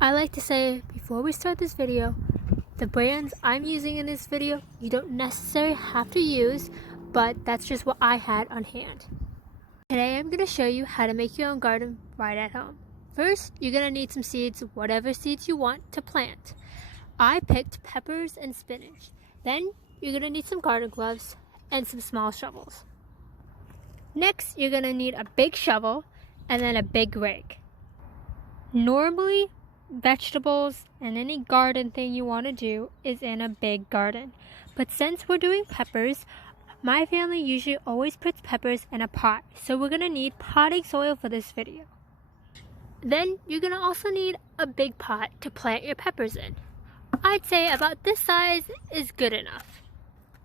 I like to say before we start this video, the brands I'm using in this video you don't necessarily have to use, but that's just what I had on hand. Today I'm going to show you how to make your own garden right at home. First, you're going to need some seeds, whatever seeds you want to plant. I picked peppers and spinach. Then you're going to need some garden gloves and some small shovels. Next, you're going to need a big shovel and then a big rake. Normally, vegetables and any garden thing you want to do is in a big garden. But since we're doing peppers, my family usually always puts peppers in a pot. So we're going to need potting soil for this video. Then you're going to also need a big pot to plant your peppers in. I'd say about this size is good enough.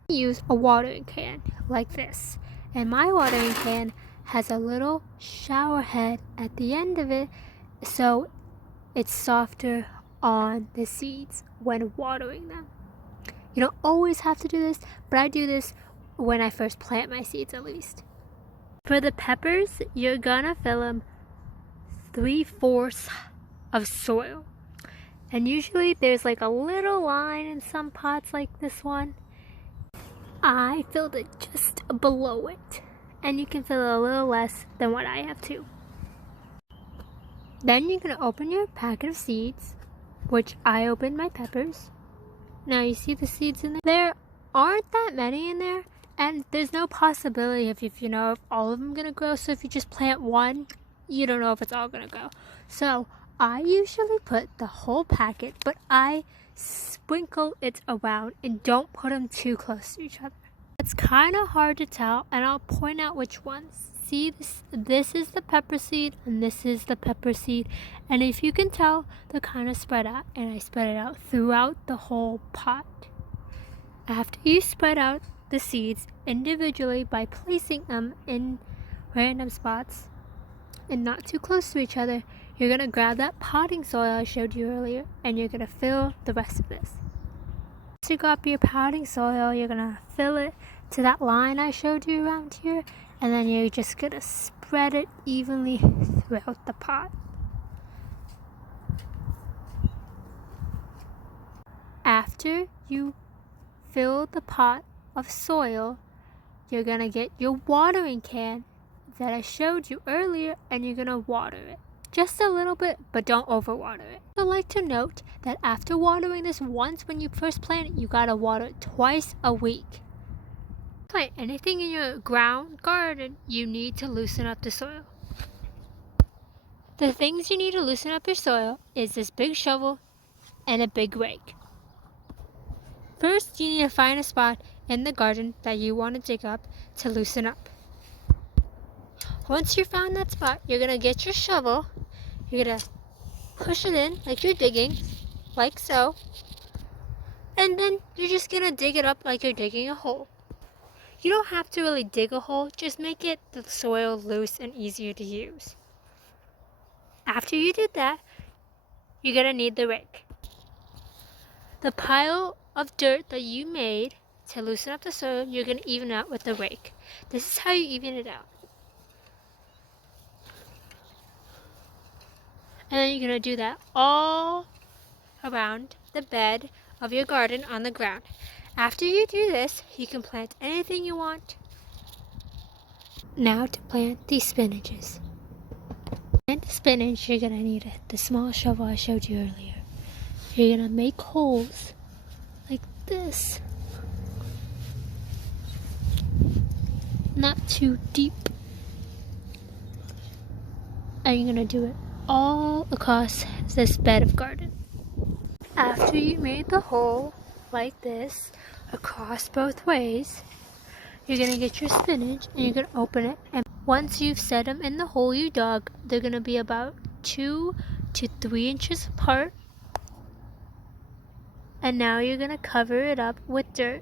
Use a watering can like this. And my watering can has a little shower head at the end of it, so it's softer on the seeds when watering them. You don't always have to do this, but I do this when I first plant my seeds at least. For the peppers, you're gonna fill them 3/4 of soil. And usually there's like a little line in some pots like this one. I filled it just below it. And you can fill it a little less than what I have too. Then you're going to open your packet of seeds, which I opened my peppers. Now you see the seeds in there? There aren't that many in there, and there's no possibility of if all of them are going to grow. So if you just plant one, you don't know if it's all going to grow. So I usually put the whole packet, but I sprinkle it around and don't put them too close to each other. It's kind of hard to tell, and I'll point out which ones. See, this is the pepper seed, and this is the pepper seed. And if you can tell, they're kind of spread out, and I spread it out throughout the whole pot. After you spread out the seeds individually by placing them in random spots and not too close to each other, you're going to grab that potting soil I showed you earlier, and you're going to fill the rest of this. Once you grab your potting soil, you're going to fill it to that line I showed you around here, and then you're just going to spread it evenly throughout the pot. After you fill the pot of soil, you're going to get your watering can that I showed you earlier, and you're going to water it. Just a little bit, but don't overwater it. I'd like to note that after watering this once when you first plant it, you gotta water it twice a week. Plant anything in your ground garden, you need to loosen up the soil. The things you need to loosen up your soil is this big shovel and a big rake. First, you need to find a spot in the garden that you want to dig up to loosen up. Once you found that spot, you're gonna get your shovel. You're going to push it in like you're digging, like so. And then you're just going to dig it up like you're digging a hole. You don't have to really dig a hole, just make the soil loose and easier to use. After you did that, you're going to need the rake. The pile of dirt that you made to loosen up the soil, you're going to even out with the rake. This is how you even it out. And then you're going to do that all around the bed of your garden on the ground. After you do this, you can plant anything you want. Now to plant these spinaches. To plant the spinach, you're going to need the small shovel I showed you earlier. You're going to make holes like this. Not too deep. And you're going to do it all across this bed of garden. After you made the hole like this across both ways, you're going to get your spinach and you're going to open it, and once you've set them in the hole you dug, they're going to be about 2 to 3 inches apart. And now you're going to cover it up with dirt.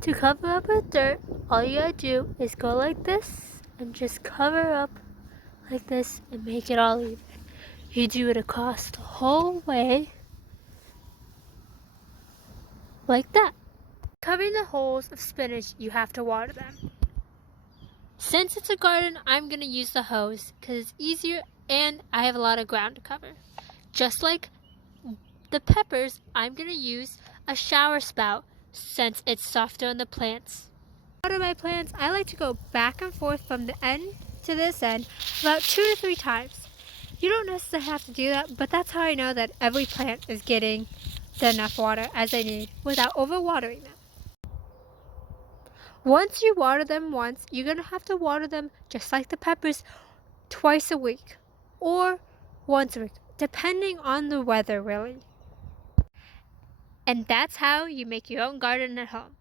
To cover up with dirt, all you gotta do is go like this and just cover up like this and make it all even. You do it across the whole way like that. Covering the holes of spinach, you have to water them. Since it's a garden, I'm going to use the hose because it's easier and I have a lot of ground to cover. Just like the peppers, I'm going to use a shower spout since it's softer on the plants. Water my plants, I like to go back and forth from the end to this end about 2 to 3 times. You don't necessarily have to do that, but that's how I know that every plant is getting enough water as they need without overwatering them. Once you water them once, you're going to have to water them just like the peppers twice a week or once a week, depending on the weather really. And that's how you make your own garden at home.